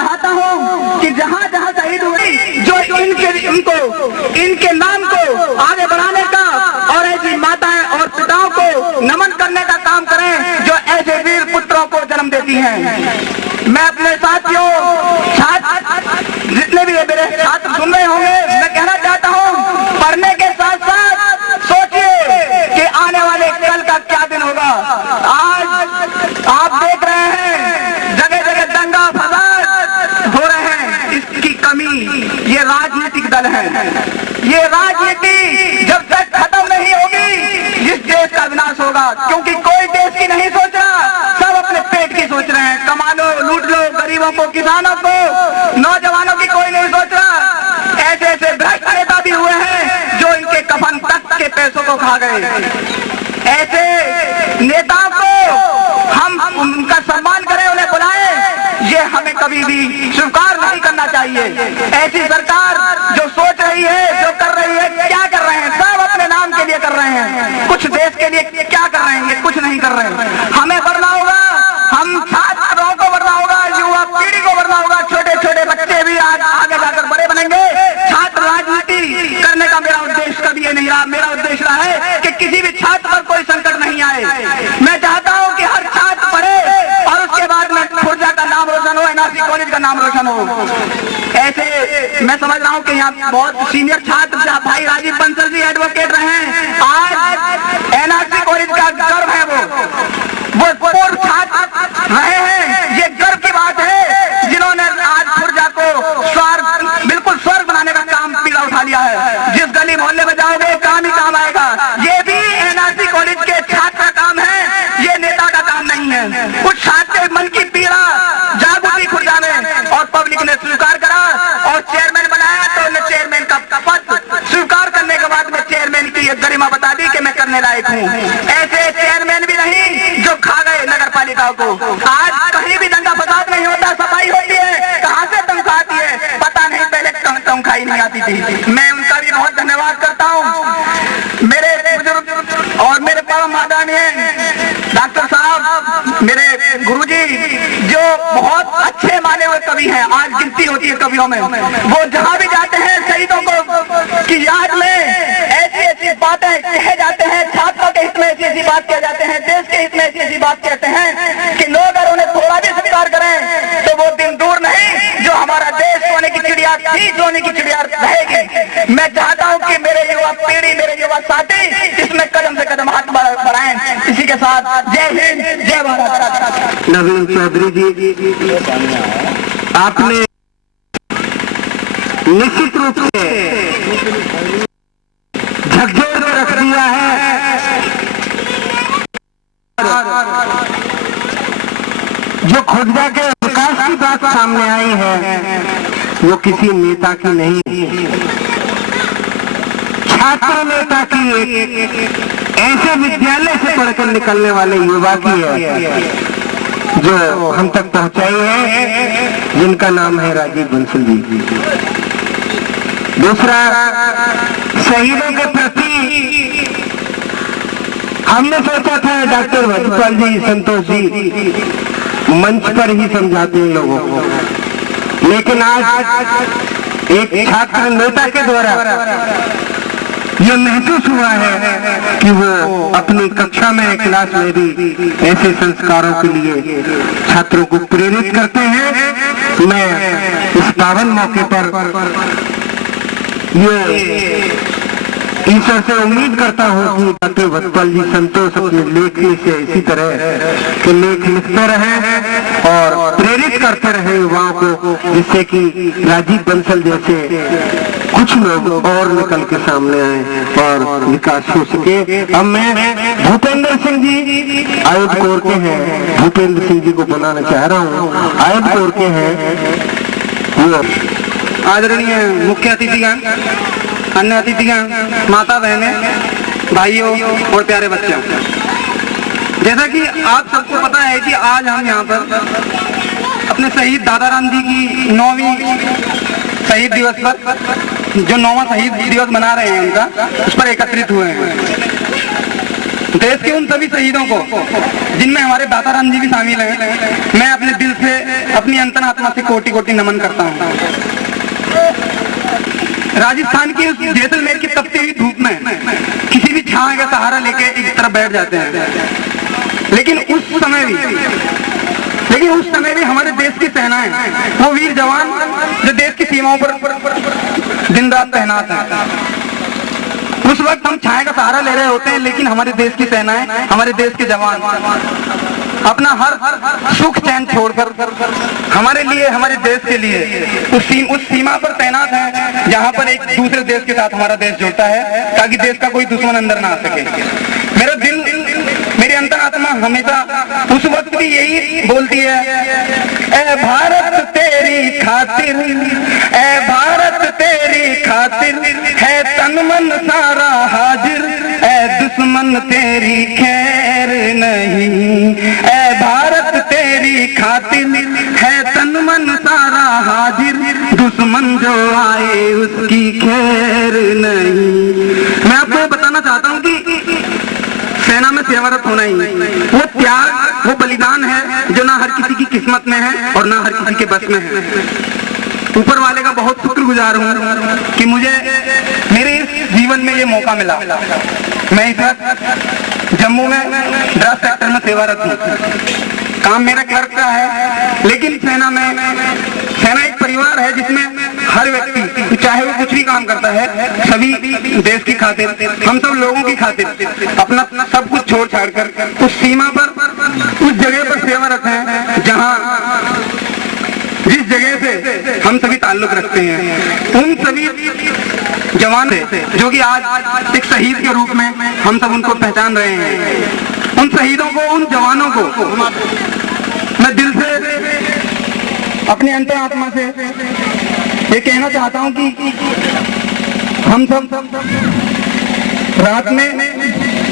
चाहता हूँ कि जहाँ जहाँ शहीद हुए जो इनके नाम को आगे बढ़ाने का और ऐसी माताएं और पिताओं को नमन करने का काम करें जो ऐसे वीर पुत्रों को जन्म देती हैं। मैं अपने साथियों छात्र जितने भी मेरे छात्र सुन रहे होंगे, मैं कहना चाहता हूँ पढ़ने के साथ साथ सोचिए कि आने वाले कल का क्या दिन होगा। आज आप देख रहे हैं जगह जगह दंगा फसाद हो रहे हैं, इसकी कमी ये राजनीतिक दल है। ये राजनीति जब तक खत्म नहीं होगी इस देश का विनाश होगा, क्योंकि कोई देश की नहीं सोच रहा, सब अपने पेट की सोच रहे हैं। कमा लो, लूट लो, गरीबों को, किसानों को, नौजवानों की कोई नहीं सोच रहा। ऐसे ऐसे भ्रष्ट नेता भी हुए हैं जो इनके कफन तक के पैसों को खा गए। ऐसे नेताओं को हम उनका सम्मान करें, उन्हें बुलाएं, ये हमें कभी भी स्वीकार नहीं करना चाहिए। ऐसी सरकार जो सोच रही है, जो कर रही है, क्या कर रहे हैं? सब अपने नाम के लिए कर रहे हैं, कुछ देश के लिए क्या कर रहे हैं? ये कुछ नहीं कर रहे हैं। हमें बढ़ना होगा, हम छात्रों को बढ़ना होगा, युवा पीढ़ी को बढ़ना होगा। छोटे छोटे बच्चे भी आज आगे जाकर बड़े बनेंगे। छात्र राजनीति करने का मेरा उद्देश्य कभी ये नहीं रहा। मेरा उद्देश्य रहा है कि किसी भी छात्र पर कोई संकट नहीं आए। मैं चाहता हूँ कि हर छात्र पढ़े और उसके बाद में खुर्जा का नाम रोशन हो, एनआरसी कॉलेज का नाम रोशन हो। ऐसे मैं समझ रहा हूँ कि यहाँ बहुत सीनियर छात्र भाई राजीव बंसल जी एडवोकेट रहे हैं। आज एनआरसी कॉलेज का गर्व है, वो पूर्व छात्र रहे हैं। ये गर्व की बात है जिन्होंने आज खुर्जा को बिल्कुल स्वर्ग बनाने का काम पीड़ा उठा लिया है। जिस गली मोहल्ले में जाओगे काम ही काम आएगा। ये भी एनआरसी कॉलेज के छात्र का काम है, ये नेता का काम नहीं है। कुछ छात्र मन की पीड़ा जागृति खुर्जा में और पब्लिक ने स्वीकार करा और चेयरमैन बनाया, तो उन्हें चेयरमैन का पद स्वीकार करने के बाद में चेयरमैन की ये गरिमा बता दी कि मैं करने लायक हूँ। ऐसे चेयरमैन भी नहीं जो खा गए नगर पालिका को। आज कहीं भी दंगा फसाद नहीं होता, सफाई होती है, कहाँ से तनख्वाह आती है पता नहीं, पहले तनख्वाह ही नहीं आती थी। मैं उनका भी बहुत धन्यवाद करता हूँ। मेरे बुजुर्ग और मेरे परम आदरणीय डॉक्टर साहब, मेरे गुरुजी जो बहुत अच्छे माने हुए कवि हैं, आज गिनती होती है कवियों में, वो जहाँ भी जाते हैं शहीदों को की याद में ऐसी ऐसी बातें कहे जाते हैं, छात्रों के हित में ऐसी ऐसी बात कहे जाते हैं, देश के हित में ऐसी ऐसी बात कहते हैं कि लोग अगर उन्हें थोड़ा भी स्वीकार करें तो वो दिन दूर नहीं जो हमारा देश सोने की चिड़िया थी, सोने की चिड़िया रहेगी। मैं चाहता हूँ कि मेरे युवा पीढ़ी, मेरे युवा साथी इसमें कदम से कदम हाथ बढ़ाएं। इसी के साथ जय हिंद, जय भारत। नवीन चौधरी जी, आपने निश्चित रूप से झकझोर कर रख दिया है। जो खुर्जा के विकास की बात सामने आई है वो किसी नेता की नहीं, छात्र नेता की, ऐसे विद्यालय से पढ़कर निकलने वाले युवा की है जो हम तक पहुंचाई है, जिनका नाम है राजीव बंसल जी। दूसरा, शहीदों के प्रति हमने सोचा था डॉक्टर वत्सल जी, संतोष जी मंच पर ही समझाते हैं लोगों को, लेकिन आज एक छात्र नेता के द्वारा ये महसूस हुआ है कि वो अपनी कक्षा में, क्लास में भी ऐसे संस्कारों के लिए छात्रों को प्रेरित करते हैं। मैं इस पावन मौके पर ये ईश्वर से उम्मीद करता हूँ कि डॉक्टर वत्सल जी संतोष अपने लेखनी से इसी तरह के लेख लिखते रहें और प्रेरित करते रहे युवाओं को, जिससे कि राजीव बंसल जैसे कुछ लोग और निकल के सामने आए और विकास हो सके। अब मैं भूपेंद्र सिंह जी आयुध कोर के हैं, भूपेंद्र सिंह जी को बुलाना चाह रहा हूँ। आयुध कोर के हैं वो आदरणीय मुख्य अतिथिगण, अन्य अतिथिगण, माता बहनें, भाइयों और प्यारे बच्चों, जैसा कि आप सबको पता है कि आज हम यहाँ पर अपने शहीद दादाराम जी की 9वीं शहीद दिवस पर, जो 9वां शहीद दिवस मना रहे हैं उनका, उस पर एकत्रित हुए हैं। देश के उन सभी शहीदों को, जिनमें हमारे दादाराम जी भी शामिल हैं, मैं अपने दिल से अपनी अंतरात्मा से कोटि कोटि नमन करता हूँ। राजस्थान की उस जैसलमेर की तपती हुई धूप में किसी भी छांव का सहारा लेके एक तरफ बैठ जाते हैं, लेकिन उस समय भी हमारे देश की सेनाएं, वो वीर जवान जो देश की सीमाओं पर दिन रात तैनात हैं, उस वक्त हम छाया का सहारा ले रहे होते हैं, लेकिन हमारे देश की सेनाएं, हमारे देश के जवान अपना हर सुख चैन छोड़कर हमारे लिए, हमारे देश के लिए उस सीमा पर तैनात है जहां पर एक दूसरे देश के साथ हमारा देश जुड़ता है, ताकि देश का कोई दुश्मन अंदर ना आ सके। मेरा दिल, मेरी अंतरात्मा हमेशा उस वक्त भी यही बोलती है, ए भारत तेरी खातिर, ए भारत तेरी खातिर है तन मन सारा हाजिर, ए दुश्मन तेरी खैर नहीं, ए भारत तेरी खातिर है तन मन सारा हाजिर, दुश्मन जो आए उसकी खैर नहीं। मैं आपको बताना चाहता हूँ कि सेना में सेवारत होना ही वो त्याग, वो बलिदान है जो ना हर किसी की किस्मत में है और ना हर किसी के बस में है। ऊपर वाले का बहुत शुक्रगुजार हूँ कि मुझे मेरे इस जीवन में ये मौका मिला। मैं इस वक्त जम्मू में ड्रग सेक्टर में सेवारत हूँ। काम मेरा क्लर्क का है, लेकिन सेना एक परिवार है जिसमें हर व्यक्ति, चाहे वो कुछ भी काम करता है, सभी देश की खातिर, हम सब लोगों की खातिर अपना सब कुछ छोड़ छाड़ कर उस सीमा पर, उस जगह पर सेवारत हैं जहां जिस जगह से हम सभी ताल्लुक रखते हैं। उन सभी जवान जो कि आज एक शहीद के रूप में हम सब उनको पहचान रहे हैं, उन शहीदों को, उन जवानों को मैं दिल से, अपनी अंतरात्मा से ये कहना चाहता हूं कि हम सब रात में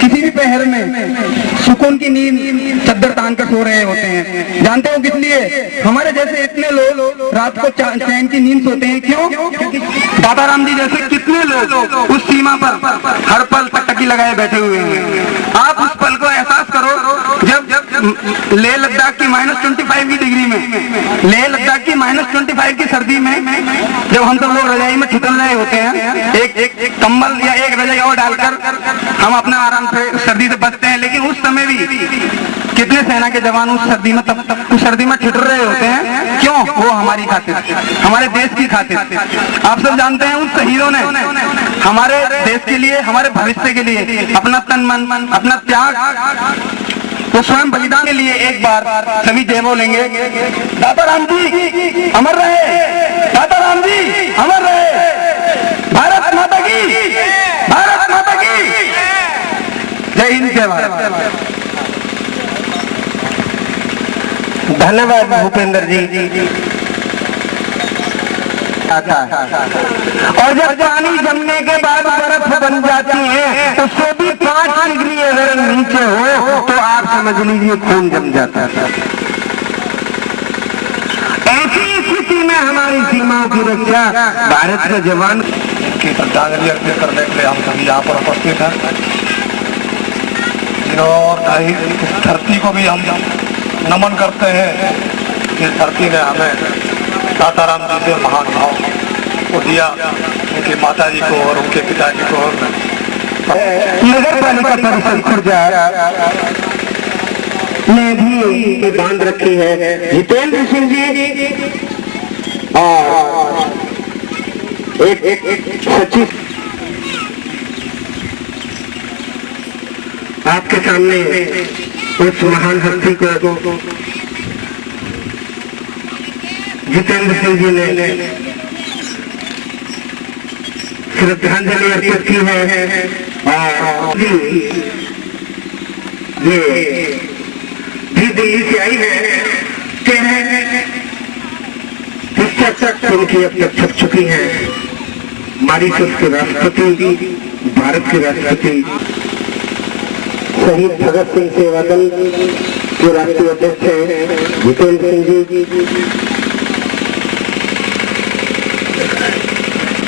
किसी भी पहर में सुकून की नींद चद्दर तान कर सो रहे होते हैं। जानते हो किस लिए? हमारे जैसे इतने लोग रात को चैन की नींद सोते हैं। क्यों? क्योंकि दादा राम जी जैसे कितने लोग उस सीमा पर हर पल टकटकी लगाए बैठे हुए हैं। आप उस पल को एहसास करो जब लेह लद्दाख की -25 की डिग्री में, लेह लद्दाख की -25 की सर्दी में जब हम सब लोग रजाई में ठिठुर रहे होते हैं, एक कंबल या एक रजाई और डालकर हम अपना आराम से सर्दी से बचते हैं, लेकिन उस समय भी कितने सेना के जवान उस सर्दी में ठिठुर रहे होते हैं। क्यों? वो हमारी खातिर, हमारे देश की खातिर। आप सब जानते हैं उन शहीदों ने हमारे देश के लिए, हमारे भविष्य के लिए अपना तन मन, अपना त्याग, वो स्वयं बलिदान के लिए एक बार सभी जय बोलेंगे, दादा राम जी अमर रहे, दादा राम जी अमर रहे, भारत माता की, भारत माता की जय हिंद, जय भारत। धन्यवाद भूपेंद्र जी। और जब पानी जमने के बाद बर्फ बन जाती है तो 5 डिग्री अगर नीचे हो तो आप समझ लीजिए खून जम जाता है। ऐसी स्थिति में हमारी सीमाओं की रक्षा भारत के जवान की श्रद्धांजलि अर्पित करने के लिए हम सभी यहाँ पर उपस्थित हैं, जिन्होंने इस धरती को भी हम नमन करते हैं। इस धरती ने हमें सासाराम जी से महान भाव को दिया, उनकी माता जी को और उनके पिताजी को। नगर पालिका परिषद खुर्जा ने भी बांध रखी है जितेंद्र सिंह जी और एक सचिव आपके सामने उस महान हस्ती को जितेंद्र सिंह जी ने श्रद्धांजलि अर्पित की है। और ये भी दिल्ली से आई है, उनकी अब तक छप चुकी है। मॉरिशस के राष्ट्रपति, भारत के राष्ट्रपति, शहीद भगत सिंह सेवा दल के राष्ट्रीय अध्यक्ष है जितेंद्र सिंह जी,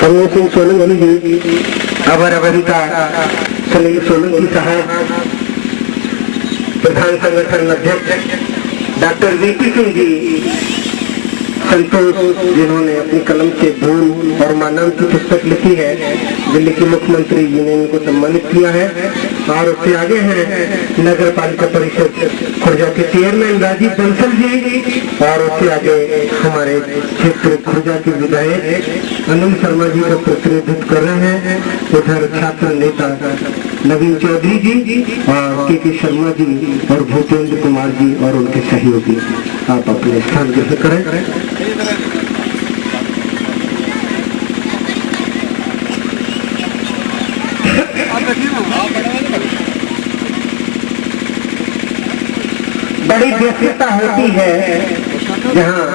कमल सिंह सोलंकी जी, अवर अवंता सुनील सोलंकी साहब, प्रधान संगठन अध्यक्ष डॉक्टर वीपी सिंह जी, संतोष, जिन्होंने अपनी कलम से भूल और मानव की पुस्तक लिखी है, दिल्ली के मुख्यमंत्री जी ने इनको सम्मानित किया है। और उससे आगे हैं नगर पालिका परिषद खुर्जा के चेयरमैन राजीव बंसल जी, और उससे आगे हमारे क्षेत्र खुर्जा के विधायक अनिल शर्मा जी का प्रतिनिधित्व कर रहे हैं। उधर छात्र नेता नवीन चौधरी जी और के शर्मा जी और भूपेंद्र कुमार जी और उनके सहयोगी। आप अपने स्थान ग्रहण करें। बड़ी व्यस्तता होती है जहाँ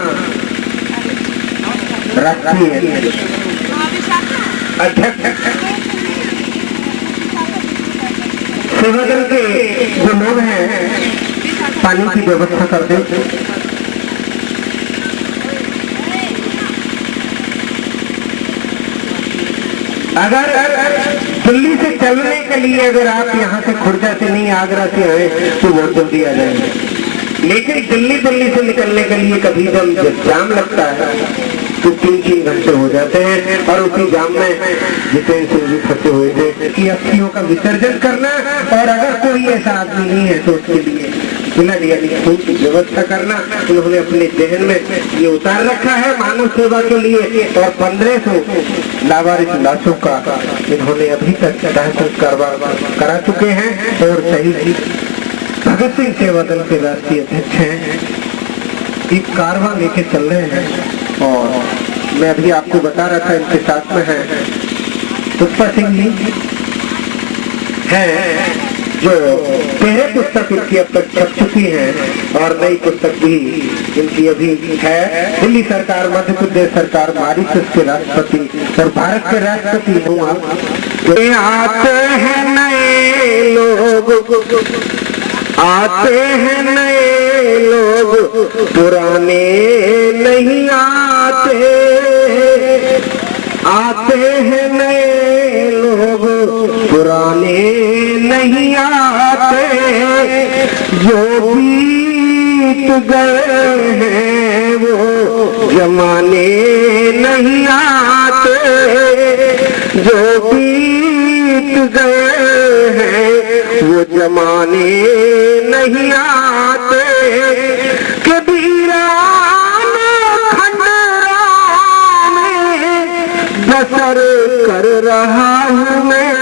राष्ट्रीय अध्यक्ष सेवादल के जो लोग हैं पानी की व्यवस्था कर दें। अगर दिल्ली से चलने के लिए अगर आप यहाँ से खुर्जा से नहीं आगरा से आए तो बहुत जल्दी आ जाएंगे, लेकिन दिल्ली से निकलने के लिए कभी जब जाम लगता है तो 3-3 घंटे हो जाते हैं। और उसी जाम में जितेंद्र सिंह जी फंसे हुए थे कि अस्थियों का विसर्जन करना, और अगर कोई ऐसा आदमी नहीं है तो उसके लिए यानी खून की व्यवस्था करना। उन्होंने अपने जहन में ये उतार रखा है मानव सेवा के लिए। और 1500 लावारिस लाशों का इन्होंने अभी तक दाह संस्कार करा चुके हैं। और शहीद भगत सिंह सेवा दल के राष्ट्रीय अध्यक्ष हैं, एक कारवां लेके चल रहे हैं। और मैं अभी आपको बता रहा था इनके साथ में है पुष्पा सिंह जी है, जो पहले पुस्तक इनकी अब तक छप चुकी है और नई पुस्तक भी इनकी अभी है। दिल्ली सरकार, मध्य प्रदेश सरकार, मॉरिशस के राष्ट्रपति और भारत के राष्ट्रपति हूँ आप। आते हैं नए लोग, आते हैं नए लोग, पुराने नहीं आते। आते हैं नए लोग, पुराने नहीं आते। जो बीत गए हैं वो जमाने नहीं आते। जो बीत गए हैं वो जमाने नहीं आते। कबीराने खंडराव में बसर कर रहा हूँ मैं।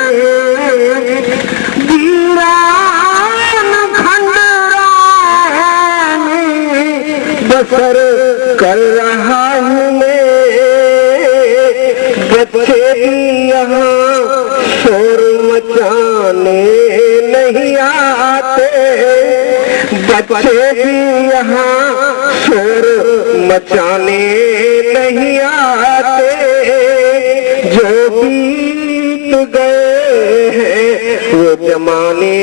बसर कर रहा हूँ मैं। बच्चे भी यहाँ शोर मचाने नहीं आते। बच्चे भी यहाँ शोर मचाने नहीं आते। जो बीत गए हैं वो जमाने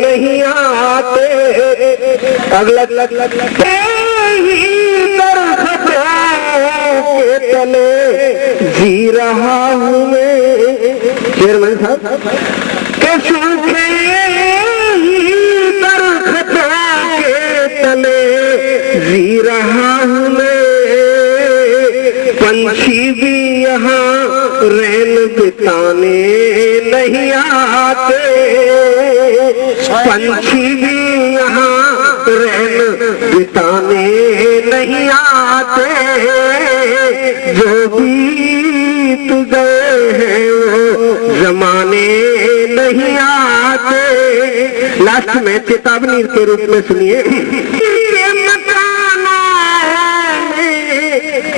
नहीं आते। अगला के तले जी रहा हूँ मैं। चेयरमैन साहब के सूखे दरख्तों के तले जी रहा हूँ मैं। पंछी भी यहाँ रैन बिताने नहीं आते। पंछी भी यहाँ रैन बिताने नहीं आते। जो बीत गए हैं वो जमाने नहीं आते। लास्ट में चेतावनी के रूप में सुनिए।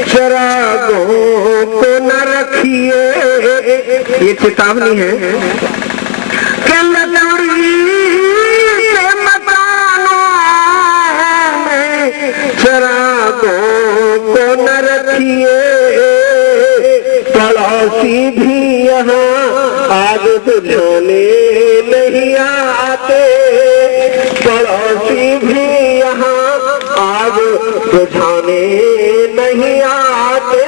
शराबों को न रखिए, ये चेतावनी है। शराबों को न रखिए। पड़ोसी भी यहाँ आग बुझाने नहीं आते। पड़ोसी भी यहाँ आग बुझाने नहीं आते।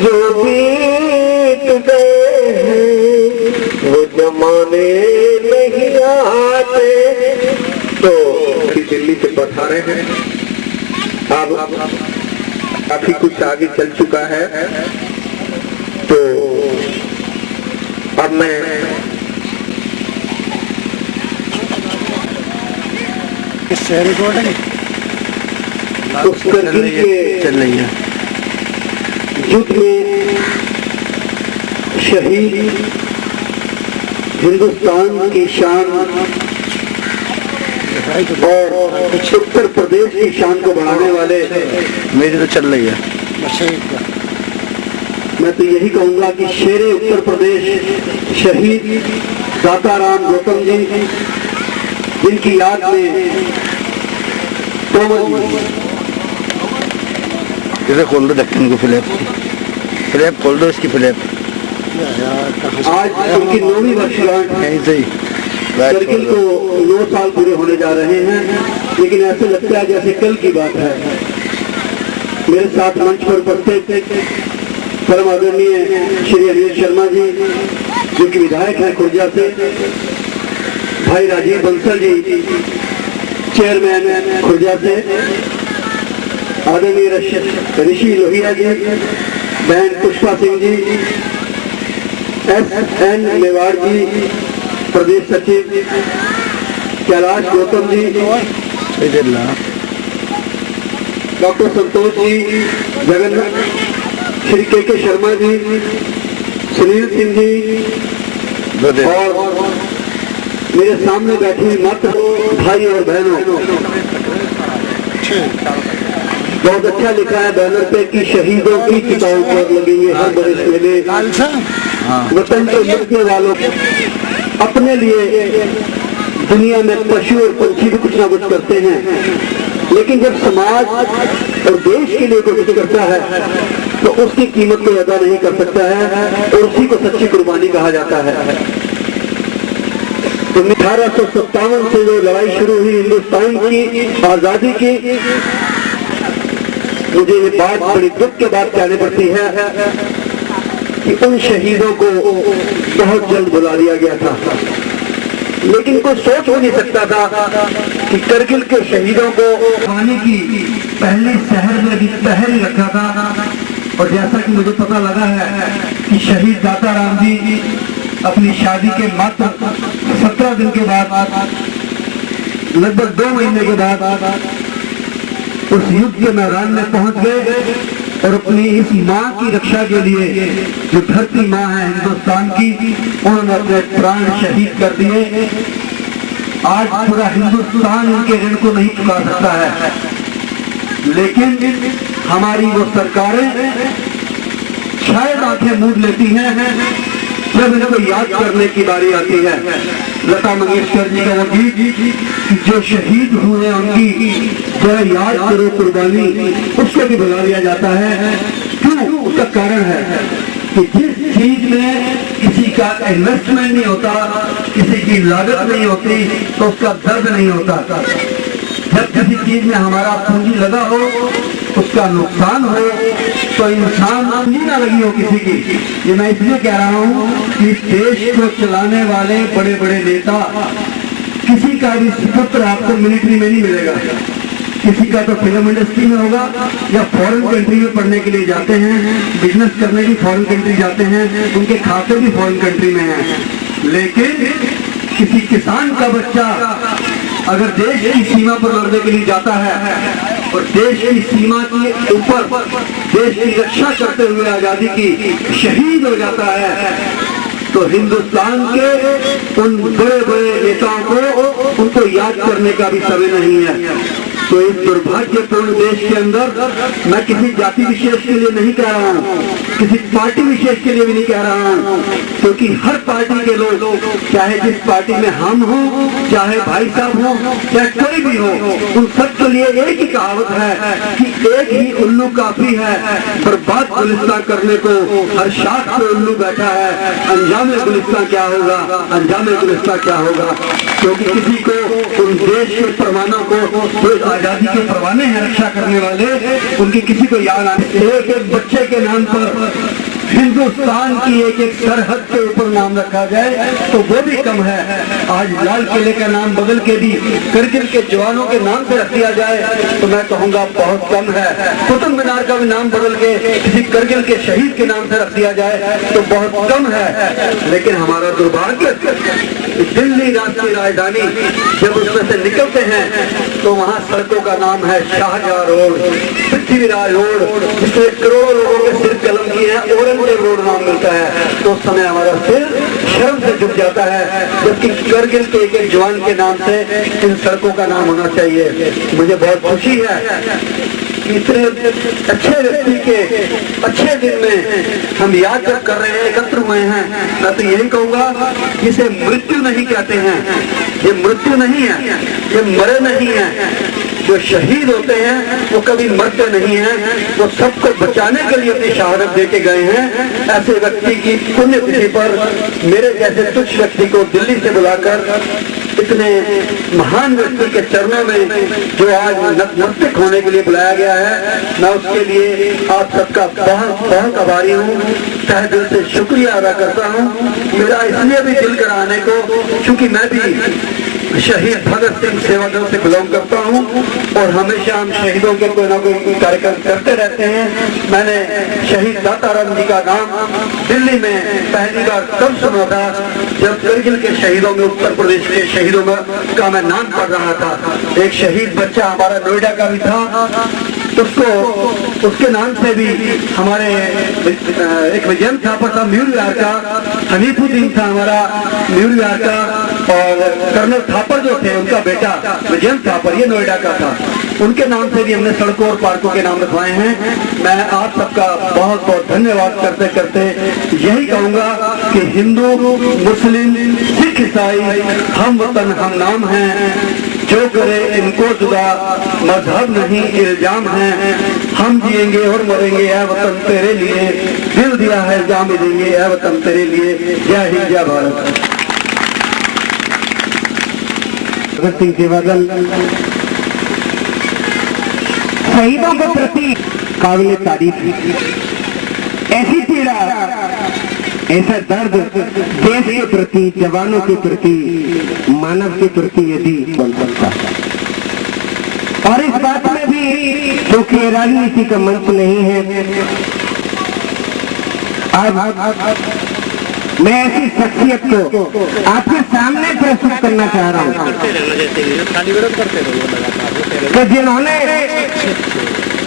जो बीत गए हैं वो जमाने नहीं आते। तो दिल्ली से बता रहे हैं अब काफी कुछ आगे चल चुका है। तो अब मैं उस करगिल के चल रही है युद्ध में शहीद हिंदुस्तान की शान और उत्तर प्रदेश की शान को बढ़ाने वाले, मेरी तो चल रही है। मैं तो यही कहूंगा कि शेरे उत्तर प्रदेश शहीद दाताराम गौतम जी, जिनकी याद में तोमर जी, इसे खोल दो ढक्कन को, फ्लैप खोल दो इसकी फ्लैप। आज उनकी 9वीं वर्षगांठ है। करगिल को 9 साल पूरे होने जा रहे हैं, लेकिन ऐसे लगता है जैसे कल की बात है। मेरे साथ मंच पर उपस्थित परम आदरणीय श्री अनिल शर्मा जी, जो कि विधायक हैं खुर्जा से, भाई राजीव बंसल जी, चेयरमैन खुर्जा से, आदरणीय ऋषि लोहिया जी, बहन पुष्पा सिंह जी, SN मेवाड़ जी, प्रदेश सचिव कैलाश गौतम जी, डॉक्टर संतोष जी, जगन्नाथ, श्री के शर्मा जी, सुनील सिंह जी, और मेरे सामने बैठी मात्र भाई और बहनों, बहुत अच्छा लिखा है बैनर पे कि शहीदों की चिताओं पर लगेंगे हर बरस मेले, वतन के लड़ने वालों अपने लिए दुनिया में पशु और पंछी भी कुछ ना कुछ करते हैं, लेकिन जब समाज और देश के लिए कुछ करता है तो उसकी कीमत को अदा नहीं कर सकता है, और उसी को सच्ची कुर्बानी कहा जाता है। तो 1857 से जो लड़ाई शुरू हुई हिंदुस्तान की आजादी की, मुझे ये बात बड़ी दुख के बाद कहनी पड़ती है कि उन शहीदों को बहुत जल्द बुला लिया गया था, लेकिन कोई सोच भी नहीं सकता था कि करगिल के शहीदों को पानी की पहले शहर में भी पहल रखा था। और जैसा कि मुझे पता लगा है कि शहीद दाताराम जी अपनी शादी के मात्र 17 दिन के बाद, लगभग 2 महीने के बाद उस युद्ध के मैदान में पहुंच गए और अपनी इस माँ की रक्षा के लिए, जो धरती माँ है हिंदुस्तान की, उन्होंने अपने प्राण शहीद कर दिए। आज पूरा हिंदुस्तान उनके ऋण को नहीं चुका सकता है, लेकिन हमारी वो सरकारें शायद आंखें मूंद लेती हैं जब इनको याद करने की बारी आती है। लता मंगेशकर जी का वो गीत, जो शहीद हुए उनकी जरा याद करो कुर्बानी, उसको भी बुला लिया जाता है। क्यों? उसका कारण है कि जिस चीज में किसी का इन्वेस्टमेंट नहीं होता, किसी की लागत नहीं होती, तो उसका दर्द नहीं होता। जब किसी चीज में हमारा पूंजी लगा हो, उसका नुकसान हो, तो इंसान पूंजी ना लगी हो किसी की। ये मैं इसलिए कह रहा हूँ कि देश को चलाने वाले बड़े बड़े नेता, किसी का भी सुपुत्र आपको मिलिट्री में नहीं मिलेगा, किसी का तो फिल्म इंडस्ट्री में होगा या फॉरेन कंट्री में पढ़ने के लिए जाते हैं, बिजनेस करने की फॉरेन कंट्री जाते हैं, उनके खाते भी फॉरेन कंट्री में हैं। लेकिन किसी किसान का बच्चा अगर देश की सीमा पर लड़ने के लिए जाता है और देश की सीमा के ऊपर देश की रक्षा करते हुए आजादी की शहीद हो जाता है, तो हिंदुस्तान के उन बड़े बड़े नेताओं को उनको याद करने का भी समय नहीं है। तो इस दुर्भाग्यपूर्ण देश के अंदर मैं किसी जाति विशेष के लिए नहीं कह रहा हूँ, किसी पार्टी विशेष के लिए भी नहीं कह रहा हूँ, क्योंकि हर पार्टी के लोग, चाहे जिस पार्टी में हम हो, चाहे भाई साहब हो, चाहे कोई भी हो, उन सब के लिए एक ही कहावत है कि एक ही उल्लू काफी है, बर्बाद गुलिस्तान करने को हर शाख पे उल्लू बैठा है, अंजाम गुलिस्तान क्या होगा, अंजाम गुलिस्तान क्या होगा। क्योंकि किसी को उन देश के परवानों को, आजादी के परवाने हैं रक्षा करने वाले, उनकी किसी को याद आने, एक एक बच्चे के नाम पर हिंदुस्तान की एक एक सरहद के ऊपर नाम रखा जाए तो वो भी कम है। आज लाल किले का नाम बदल के भी करगिल के जवानों के नाम से रख दिया जाए तो मैं कहूँगा बहुत कम है। कुतुब मीनार का भी नाम बदल के किसी करगिल के शहीद के नाम से रख दिया जाए तो बहुत कम है। लेकिन हमारा दुर्भाग्य, दिल्ली राष्ट्रीय राजधानी जब उसमें से निकलते हैं तो वहाँ सड़कों का नाम है शाहजहां रोड, पृथ्वीराज रोड, जिसमें करोड़ों लोगों के सिर कलम किए हैं, औरंगजेब रोड नाम मिलता है। तो उस समय हमारा सिर शर्म से झुक जाता है, जबकि करगिल के एक एक जवान के नाम से इन सड़कों का नाम होना चाहिए। मुझे बहुत खुशी है इतने अच्छे व्यक्ति के अच्छे दिन में हम याद कर रहे हैं, एकत्र हुए हैं। मैं तो यही कहूँगा इसे मृत्यु नहीं कहते हैं, ये मृत्यु नहीं है, ये मरे नहीं है। जो शहीद होते हैं वो कभी मरते नहीं हैं, वो सबको बचाने के लिए अपनी शहादत देके गए हैं। ऐसे व्यक्ति की पुण्यतिथि पर मेरे जैसे तुच्छ व्यक्ति को दिल्ली से बुलाकर इतने महान व्यक्ति के चरणों में जो आज नतमस्तक होने के लिए बुलाया गया है, मैं उसके लिए आप सबका बहुत बहुत आभारी हूँ, तहे दिल से शुक्रिया अदा करता हूँ। मेरा इसलिए भी दिल कराने को क्योंकि मैं भी शहीद भगत सिंह सेवा दल से बिलोंग करता हूँ और हमेशा हम शहीदों के कोई ना कोई कार्यक्रम करते रहते हैं। मैंने शहीद दाताराम जी का नाम दिल्ली में पहली बार तब सुना था जब करगिल के शहीदों में, उत्तर प्रदेश के शहीदों का मैं नाम पढ़ रहा था। एक शहीद बच्चा हमारा नोएडा का भी था, उसको उसके नाम से भी हमारे एक विजयम थापर था म्यूर विहार का, हनीफुद्दीन था हमारा म्यूर विहार का, और कर्नल थापर जो थे उनका बेटा विजयम थापर, ये नोएडा का था, उनके नाम से भी हमने सड़कों और पार्कों के नाम रखवाए हैं। मैं आप सबका बहुत बहुत धन्यवाद करते करते यही कहूँगा कि हिंदू, मुस्लिम, सिख, ईसाई हम वतन हम नाम हैं। जो करे इनको जुदा मजहब नहीं इल्जाम है। हम जिएंगे और मरेंगे ऐ वतन तेरे लिए, दिल दिया है जाम देंगे ऐ वतन तेरे लिए। जय हिंद, जय भारत। भगत सिंह सेवा दल शहीदों के प्रति काबिल तारीफ, ऐसी पीड़ा, ऐसा दर्द देश के प्रति, जवानों के प्रति, मानव के प्रति यदि बन सकता है। और इस बात में भी क्योंकि राजनीति का मंच नहीं है, आज मैं ऐसी शख्सियत को आपके सामने प्रस्तुत करना चाह रहा हूँ कि जिन्होंने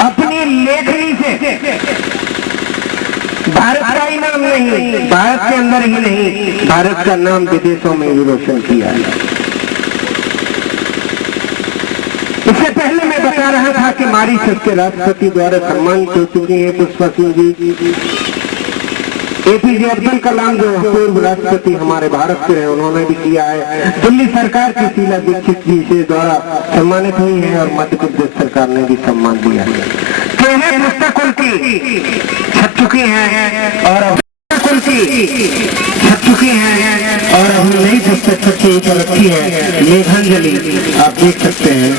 अपनी लेखनी से भारत का ही नाम नहीं, भारत के अंदर ही नहीं, भारत का नाम विदेशों में भी रोशन किया है। इससे पहले मैं बता रहा था कि मॉरिशस के राष्ट्रपति द्वारा सम्मानित हो चुके हैं पुष्पा सिंह जी। एपीजे अब्दुल कलाम जो पूर्व राष्ट्रपति हमारे भारत के रहे, उन्होंने भी किया है। दिल्ली सरकार की शीला दीक्षित जी से द्वारा सम्मानित हुई है और मध्य प्रदेश सरकार ने भी सम्मान दिया है। पुस्तक उनकी छप चुकी है और अब छप चुकी है और अब नई पुस्तक सबसे ऊपर रखी है, मेघांजलि, आप देख सकते हैं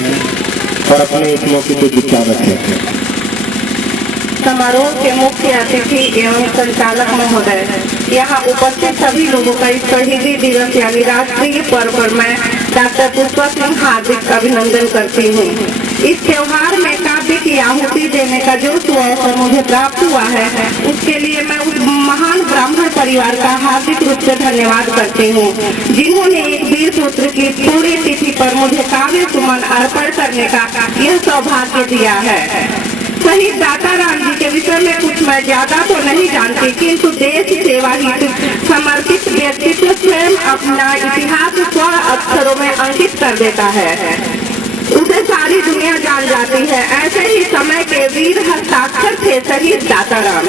और अपने इस मौके पे विचार रखें। समारोह के मुख्य अतिथि एवं संचालक महोदय, यहाँ उपस्थित सभी लोगों का इस शहीदी दिवस यानी राष्ट्रीय पर्व पर मैं डॉक्टर पुष्पा सिंह हार्दिक अभिनंदन करती हूँ। इस त्योहार में काव्य की आहुति देने का जो अवसर मुझे प्राप्त हुआ है, उसके लिए मैं उस महान ब्राह्मण परिवार का हार्दिक रूप से धन्यवाद करती हूँ, जिन्होंने एक वीर पुत्र की पूरी तिथि पर मुझे काव्य सुमन अर्पण करने का यह सौभाग्य दिया है। शहीद दाताराम जी के विषय में कुछ मैं ज्यादा तो नहीं जानती, किंतु देश सेवा हेतु समर्पित व्यक्तित्व स्वयं अपना इतिहास स्वर्ण अक्षरों में अंकित कर देता है, उसे सारी दुनिया जान जाती है। ऐसे ही समय के वीर हस्ताक्षर थे शहीद दाताराम,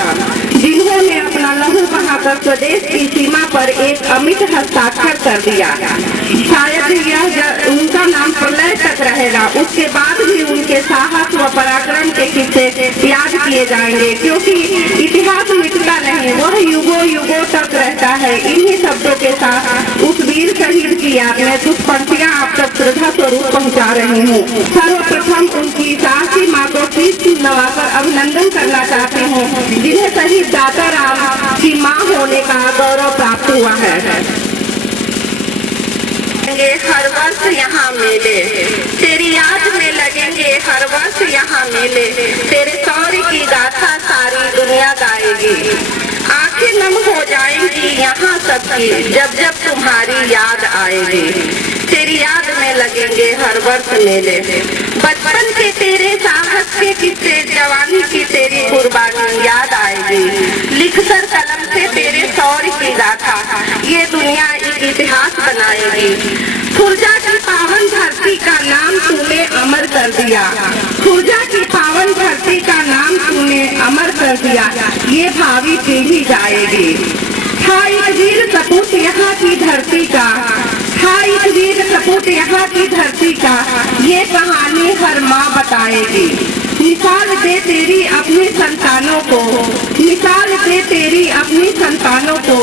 जिन्होंने अपना लहू बहाकर स्वदेश की सीमा पर एक अमिट हस्ताक्षर कर दिया। शायद यह उनका नाम प्रलय तक रहेगा, उसके बाद भी उनके साहस व पराक्रम के किस्से याद किए जाएंगे, क्योंकि इतिहास मिटता नहीं, वह युगों युगों तक रहता है। इन्हीं शब्दों के साथ उस वीर शहीद की याद में कुछ पंक्तियां आप तक श्रद्धा स्वरूप पहुँचा रही हूँ। सर्वप्रथम उनकी साहसी माँ को शीश नवाकर अभिनंदन करना चाहती हूँ, जिन्हें शहीद दाताराम कि माँ होने का गौरव प्राप्त हुआ है। हर वर्ष यहाँ मेले, तेरी याद में लगेंगे हर वर्ष यहाँ मेले, तेरे शौर्य की गाथा सारी दुनिया गाएगी। आंखें नम हो जाएंगी यहाँ सबकी जब जब तुम्हारी याद आएगी, तेरी याद में लगेंगे हर वर्ष मेले। बचपन के तेरे साहस के किस्से, जवानी की तेरी कुर्बानी याद आएगी, लिखकर कलम से तेरे शौर्य की गाथा ये दुनिया एक इतिहास बनाएगी। खुर्जा की पावन धरती का नाम तूने अमर कर दिया, खुर्जा की पावन धरती का नाम तूने अमर कर दिया, ये भावी पीढ़ी गाएगी। था एक वीर सपूत यहाँ की धरती का, था एक वीर सपूत यहाँ की धरती का, ये कहानी हर माँ बताएगी। मिसाल दे तेरी अपनी संतानों को, मिसाल दे तेरी अपनी संतानों को,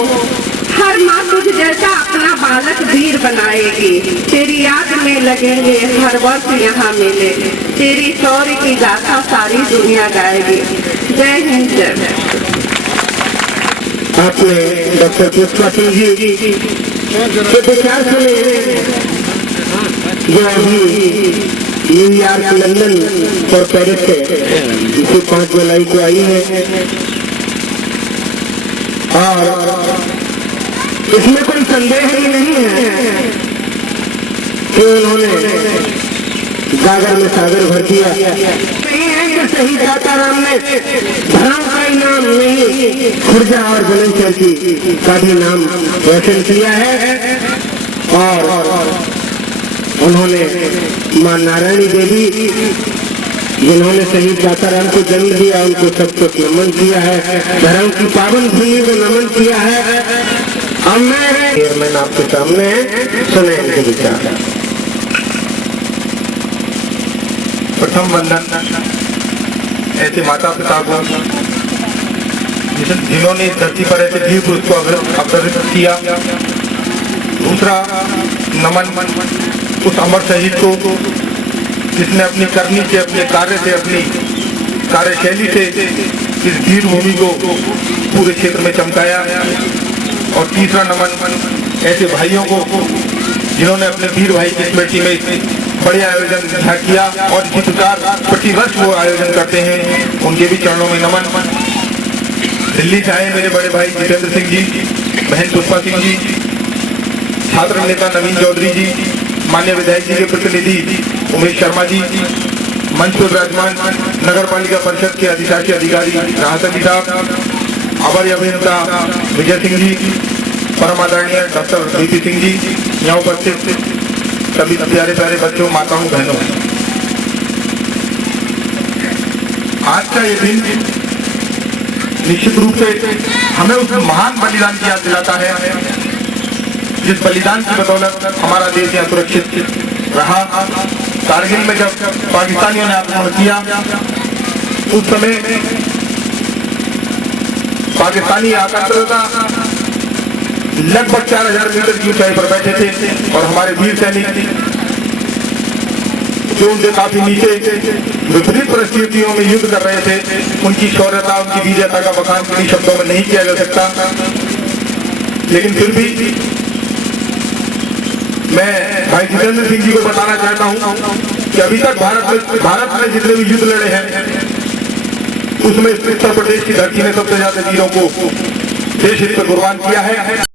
हर माँ तुझ जैसा अपना बालक वीर बनाएगी। तेरी याद में लगेंगे हर वर्ष यहाँ मेले, तेरी शौर्य की गाथा सारी दुनिया गाएगी। जय हिंद जय। आपने डॉक्टर पुष्पा सिंह जी के विचार सुने जो अभी न्यूयॉर्क, लंदन और पेरिस से इसी 5 जुलाई को आई है, और इसमें कोई संदेह ही नहीं है कि उन्होंने गागर में सागर भर दिया। नहीं है कि शहीद दाताराम ने धर्म का ही नाम नहीं, खुर्जा और बुलंदशहर की का भी नाम रोशन किया है। और उन्होंने मां नारायणी देवी जिन्होंने शहीद दाताराम को जन्म दिया, उनको सब कुछ नमन किया है, धर्म की पावन भूमि को नमन किया है। अब मैं चेयरमैन आपके सामने सुने इनके विचार। प्रथम वंदन ऐसे माता पिता को जिन्होंने इस धरती पर ऐसे वीर पुरुष को अवतरित किया। दूसरा नमन उस अमर शहीद को जिसने अपनी करनी से, अपने कार्य से, अपनी कार्यशैली से इस वीर भूमि को पूरे क्षेत्र में चमकाया। और तीसरा नमन ऐसे भाइयों को जिन्होंने अपने वीर भाई की स्मृति में बड़े आयोजन किया और इसी प्रकार प्रतिवर्ष वो आयोजन करते हैं, उनके भी चरणों में नमन। दिल्ली से आए मेरे बड़े भाई जितेंद्र सिंह जी, बहन पुष्पा सिंह जी, छात्र नेता नवीन चौधरी जी, माननीय विधायक जी के प्रतिनिधि उमेश शर्मा जी, मंच पर विराजमान नगर पालिका परिषद के अधिशासी अधिकारी राहत अली साहब, अवर अभियंता विजय सिंह जी, परम आदरणीय डॉक्टर बीपी सिंह जी, यहाँ उपस्थित सभी प्यारे प्यारे बच्चों, माताओं, बहनों, आज का ये दिन निश्चित रूप से हमें उस महान बलिदान की याद दिलाता है जिस बलिदान की बदौलत हमारा देश यहाँ सुरक्षित रहा। कारगिल में जब पाकिस्तानियों ने आक्रमण किया उस समय पाकिस्तानी आकांक्षा लगभग 4000 मीटर की ऊंचाई पर बैठे थे और हमारे वीर सैनिक जो उनसे काफी नीचे विपरीत परिस्थितियों में युद्ध कर रहे थे, उनकी शौर्यता, उनकी विजयता का बखान किन्हीं शब्दों में नहीं किया जा सकता। लेकिन फिर भी मैं भाई जितेंद्र सिंह जी को बताना चाहता हूं कि अभी तक भारत में जितने भी युद्ध लड़े हैं उसमें उत्तर प्रदेश की धरती ने सबसे ज्यादा वीरों को देश हित पर कुर्बान किया है।